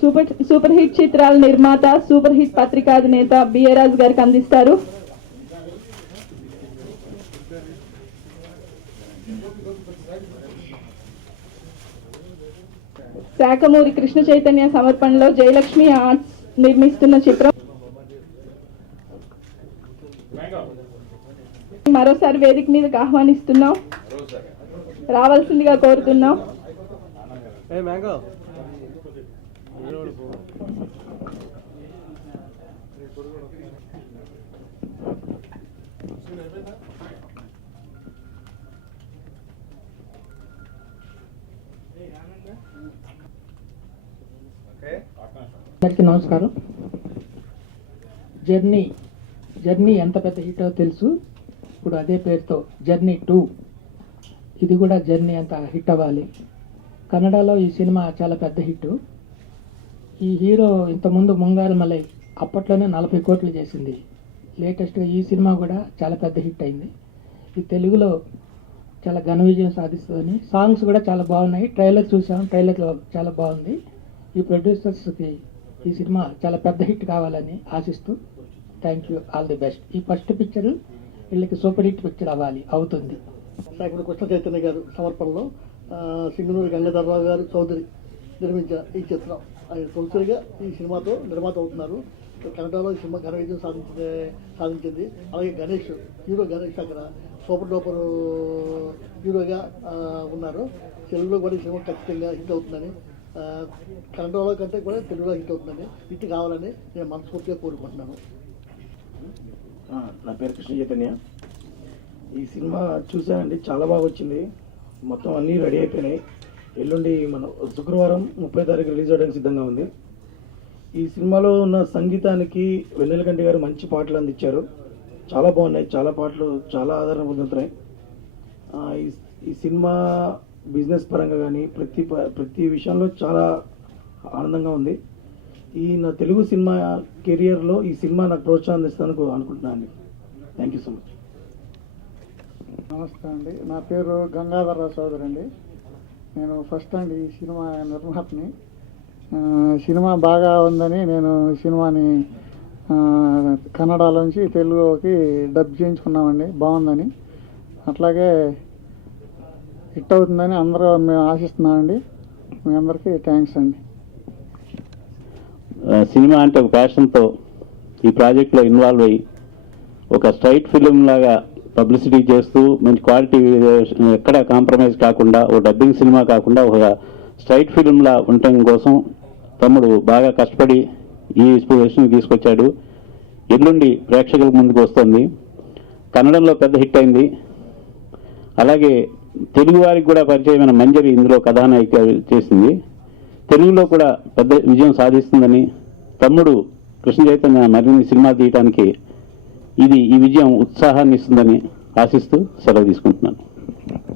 Super super hit చిత్రాల నిర్మాత super hit పత్రికాధినేత Biyaraj గారికి అందిస్తారు. శాఖమూరి కృష్ణ చైతన్య సమర్పణలో జయలక్ష్మి ఆర్ట్స్ నిర్మిస్తున్న చిత్రం మరోసారి వేదిక మీదకి ఆహ్వానిస్తున్నాం. రావాల్సిందిగా కోరుతున్నాం. A mango. అందరికీ నమస్కారం. జర్నీ జర్నీ ఎంత పెద్ద హిట్ తెలుసు. ఇప్పుడు అదే పేరుతో జర్నీ టూ. ఇది కూడా జర్నీ అంత హిట్ అవ్వాలి. కన్నడలో ఈ సినిమా చాలా పెద్ద హిట్ ఈ హీరో ఇంతకుముందు ముంగారు మలై అప్పట్లోనే నలభై కోట్లు చేసింది. లేటెస్ట్గా ఈ సినిమా కూడా చాలా పెద్ద హిట్ అయింది. ఈ తెలుగులో చాలా ఘన విజయం సాధిస్తుందని సాంగ్స్ కూడా చాలా బాగున్నాయి. ట్రైలర్ చూసాం ట్రైలర్లో చాలా బాగుంది. ఈ ప్రొడ్యూసర్స్కి ఈ సినిమా చాలా పెద్ద హిట్ కావాలని ఆశిస్తూ thank you all the best ఈ ఫస్ట్ పిక్చర్ వీళ్ళకి సూపర్ హిట్ పిక్చర్ అవ్వాలి అవుతుంది. శాఖపతి కృష్ణ చైతన్య గారు సమర్పణలో సింగనూరు గంగాధర్రావు గారు చౌదరి నిర్మించిన ఈ చిత్రం. ఆయన తొలిసరిగా ఈ సినిమాతో నిర్మాత అవుతున్నారు. కన్నడలో ఈ సినిమా ఘన విజయం సాధించింది సాధించింది. అలాగే గణేష్ హీరో గణేష్ అక్కడ సూపర్ డూపర్ హీరోగా ఉన్నారు. తెలుగులో కూడా ఈ సినిమా ఖచ్చితంగా హిట్ అవుతుందని కన్నడలో కంటే కూడా తెలుగులో హిట్ అవుతుందని హిట్ కావాలని నేను మనస్ఫూర్తిగా కోరుకుంటున్నాను. నా పేరు కృష్ణ చైతన్య ఈ సినిమా చూసానండి చాలా బాగా వచ్చింది. మొత్తం అన్నీ రెడీ అయిపోయినాయి. ఎల్లుండి మన శుక్రవారం ముప్పై తారీఖు రిలీజ్ అవ్వడానికి సిద్ధంగా ఉంది. ఈ సినిమాలో ఉన్న సంగీతానికి వెన్నెలకంటి గారు మంచి పాటలు అందించారు. చాలా బాగున్నాయి చాలా పాటలు చాలా ఆదరణ పొందుతున్నాయి. ఈ ఈ సినిమా బిజినెస్ పరంగా కానీ ప్రతి ప- ప్రతి విషయంలో చాలా ఆనందంగా ఉంది. ఈ నా తెలుగు సినిమా కెరియర్లో ఈ సినిమా నాకు ప్రోత్సాహం ఇస్తాను అనుకుంటున్నాను అండి. థ్యాంక్ యూ సో మచ్ నమస్తే అండి. నా పేరు గంగాధరరావు చౌదరి అండి. నేను ఫస్ట్ అండి ఈ సినిమా నిర్మాతని. సినిమా బాగా ఉందని నేను సినిమాని కన్నడలోంచి తెలుగులోకి డబ్ చేయించుకున్నామండి. బాగుందని. అట్లాగే హిట్ అవుతుందని అందరూ మేము ఆశిస్తున్నామండి. మీ అందరికీ థ్యాంక్స్ అండి. సినిమా అంటే ఒక ప్యాషన్తో ఈ ప్రాజెక్ట్లో ఇన్వాల్వ్ అయ్యి ఒక స్ట్రైట్ ఫిలిం లాగా పబ్లిసిటీ చేస్తూ మంచి క్వాలిటీ ఎక్కడ కాంప్రమైజ్ కాకుండా ఒక డబ్బింగ్ సినిమా కాకుండా ఒక స్ట్రైట్ ఫిలింలా ఉండటం కోసం తమ్ముడు బాగా కష్టపడి ఈ పొజిషన్ తీసుకొచ్చాడు. ఎల్లుండి ప్రేక్షకుల ముందుకు వస్తుంది. కన్నడంలో పెద్ద హిట్ అయింది. అలాగే తెలుగు వారికి కూడా పరిచయమైన మంజరి ఇందులో కథానాయిక చేసింది. తెలుగులో కూడా పెద్ద విజయం సాధిస్తుందని తమ్ముడు కృష్ణ చైతన్య మరిన్ని సినిమా తీయటానికి ఇది ఈ విజయం ఉత్సాహాన్ని ఇస్తుందని ఆశిస్తూ సెలవు తీసుకుంటున్నాను.